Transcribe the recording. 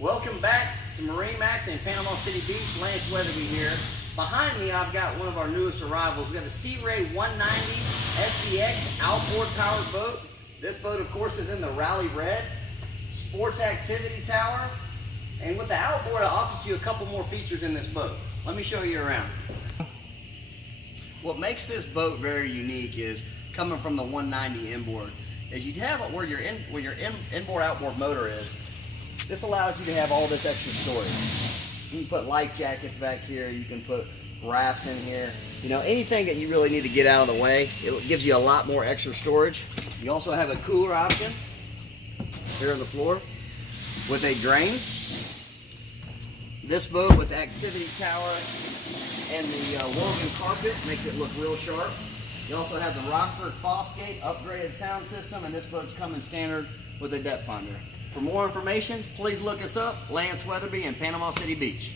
Welcome back to MarineMax in Panama City Beach. Lance Weatherby here. Behind me I've got one of our newest arrivals. We've got a Sea Ray 190 SPX outboard powered boat. This boat of course is in the Rally Red. Sports activity tower. And with the outboard it offers you a couple more features in this boat. Let me show you around. What makes this boat very unique is coming from the 190 inboard. As you have it where your inboard outboard motor is, this allows you to have all this extra storage. You can put life jackets back here, you can put rafts in here. You know, anything that you really need to get out of the way, it gives you a lot more extra storage. You also have a cooler option here on the floor with a drain. This boat with the activity tower and the woven carpet makes it look real sharp. You also have the Rockford Fosgate upgraded sound system, and this boat's coming standard with a depth finder. For more information, please look us up, Lance Weatherby in Panama City Beach.